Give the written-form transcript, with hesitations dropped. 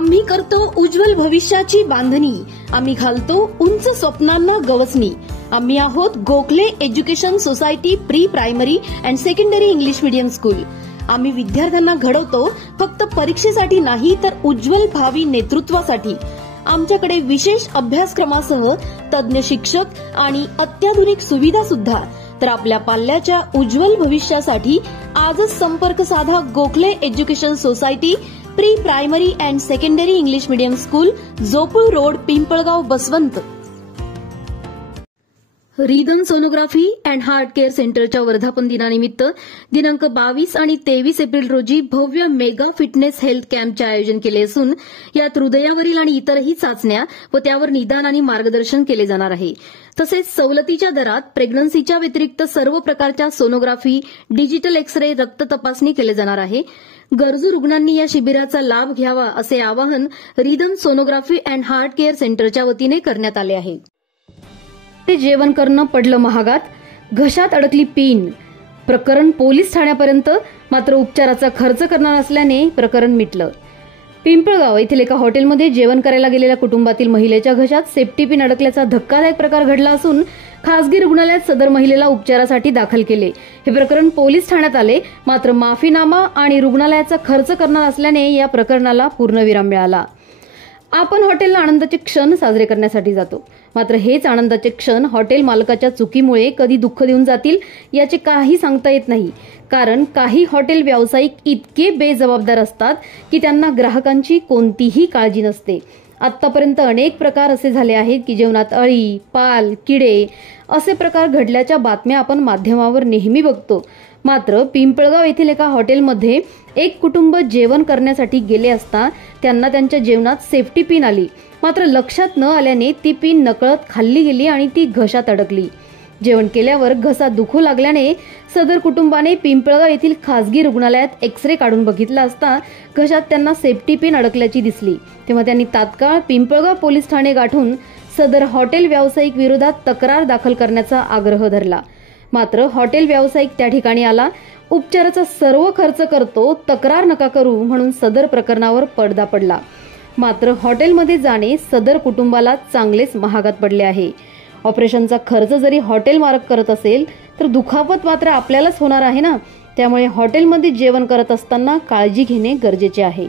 आम्ही करतो उज्ज्वल भविष्याची बांधणी, आम्ही घालतो उंच स्वप्नांना गवसणी. आम्ही आहोत Gokhale education society pre primary and secondary English medium school. आम्ही विद्यार्थ्यांना घडवतो फक्त परीक्षेसाठी नाही तर उज्ज्वल भावी नेतृत्वासाठी. आमच्याकडे विशेष अभ्यासक्रमासह तज्ञ शिक्षक आणि अत्याधुनिक सुविधा सुद्धा. तर आपल्या पाल्याच्या उज्ज्वल भविष्यासाठी आजच संपर्क साधा Gokhale education society pre primary and secondary English medium school, Jopur road, Pimpalgaon, Baswant. Rhythm sonography and heart care सेंटरच्या वर्धापन दिनानिमित्त दिनांक 22 आणि 23 एप्रिल रोजी भव्य मेगा फिटनेस हेल्थ कॅम्पचे आयोजन केले असून यात हृदयावरील आणि इतरही चाचण्या व त्यावर निदान आणि मार्गदर्शन केले जाणार आहे. तसेच सवलतीच्या दरात प्रेग्नन्सीच्या व्यतिरिक्त सर्व प्रकारच्या सोनोग्राफी, डिजिटल एक्स-रे, रक्त तपासणी केले जाणार आहे. गरजू रुग्णांनी या शिबिराचा लाभ घ्यावा असे आवाहन rhythm sonography and heart care सेंटरच्या वतीने करण्यात आले आहे. जेवण करणं पडलं महागात, घशात अडकली पिन. प्रकरण पोलीस ठाण्यापर्यंत, मात्र उपचाराचा खर्च करणार असल्याने प्रकरण मिटलं. पिंपळगाव येथील एका हॉटेलमध्ये जेवण करायला गेलेल्या कुटुंबातील महिलेच्या घशात सेफ्टी पिन अडकल्याचा धक्कादायक प्रकार घडला असून खासगी रुग्णालयात सदर महिलेला उपचारासाठी दाखल केले. हे प्रकरण पोलीस ठाण्यात आले, मात्र माफीनामा आणि रुग्णालयाचा खर्च करणार असल्याने या प्रकरणाला पूर्णविराम मिळाला. आपण हॉटेलला आनंदाचे क्षण साजरे करण्यासाठी जातो, मात्र हेच आनंदाचे क्षण हॉटेल मालकाच्या चुकीमुळे कधी दुःख देऊन जातील याचे काही सांगता येत नाही. कारण काही हॉटेल व्यावसायिक इतके बेजबाबदार असतात की त्यांना ग्राहकांची कोणतीही काळजी नसते. आतापर्यंत अनेक प्रकार असे झाले आहेत की जेवणात अळी, पाल, किडे असे प्रकार घडल्याच्या बातम्या आपण माध्यमावर नेहमी बघतो. मात्र पिंपळगाव येथील एका हॉटेलमध्ये एक कुटुंब जेवण करण्यासाठी गेले असता त्यांना त्यांच्या जेवणात सेफ्टी पिन आली, मात्र लक्षात न आल्याने ती पिन नकळत खाल्ली गेली आणि ती घशात अडकली. जेवण केल्यावर घसा दुखू लागल्याने सदर कुटुंबाने पिंपळगाव येथील खासगी रुग्णालयात एक्स-रे काढून बघितला असता घशात त्यांना सेफ्टी पिन अडकल्याची दिसली. तेव्हा त्यांनी तात्काळ पिंपळगाव पोलीस ठाणे गाठून सदर हॉटेल व्यावसायिक विरोधात तक्रार दाखल करण्याचा आग्रह धरला. मात्र हॉटेल व्यावसायिक त्या ठिकाणी आला, उपचाराचा सर्व खर्च करतो, तक्रार नका करू म्हणून सदर प्रकरणावर पडदा पडला. मात्र हॉटेलमध्ये जाणे सदर कुटुंबाला चांगलेच महागात पडले आहे. ऑपरेशनचा खर्च जरी हॉटेल मालक करत असेल तर दुखापत मात्र आपल्यालाच होणार आहे ना. त्यामुळे हॉटेलमध्ये जेवण करत असताना काळजी घेणे गरजेचे आहे.